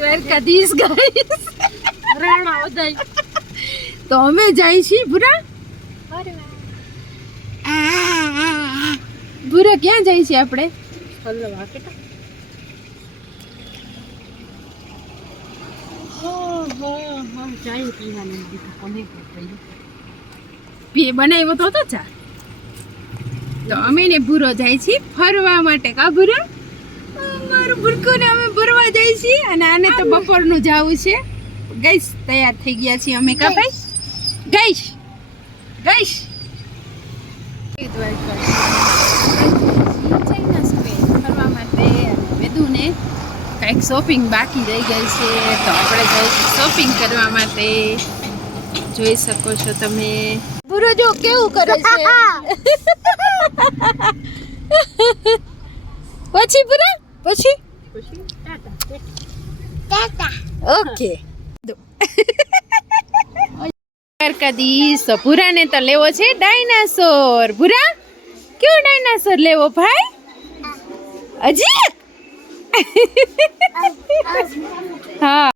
Dwarkadhish guys Rana વધાઈ તો અમે જાય છીએ ભૂરા ભૂરા ક્યાં જાય છે આપણે ફરવા કેટા ચાય પીવાની દીકરા કોને પી બનાવ્યો તો ચા તો અમે ને ભૂરો જાય છીએ ફરવા માટે કા ભૂરા મારું ભૂરકોને અમે ભરવા જાય છીએ અને આને તો બપોરનું જાવું છે ગઈશ તૈયાર થઈ ગયા છીએ અમે કા ભાઈ ગઈશ ગઈશ ફરવા માટે વેદુને કંઈક શોપિંગ બાકી રહી ગઈ છે તો આપણે જઈશું શોપિંગ કરવા માટે જોઈ શકો છો તમે ભૂરો જો કેવું કરે છે પછી ભૂરા પછી ટાટા ઓકે દ્વારકાધીશ તો ભૂરાને તો લેવો છે ડાયનાસોર ભૂરા કેવો ડાયનાસોર લેવો ભાઈ હજી હા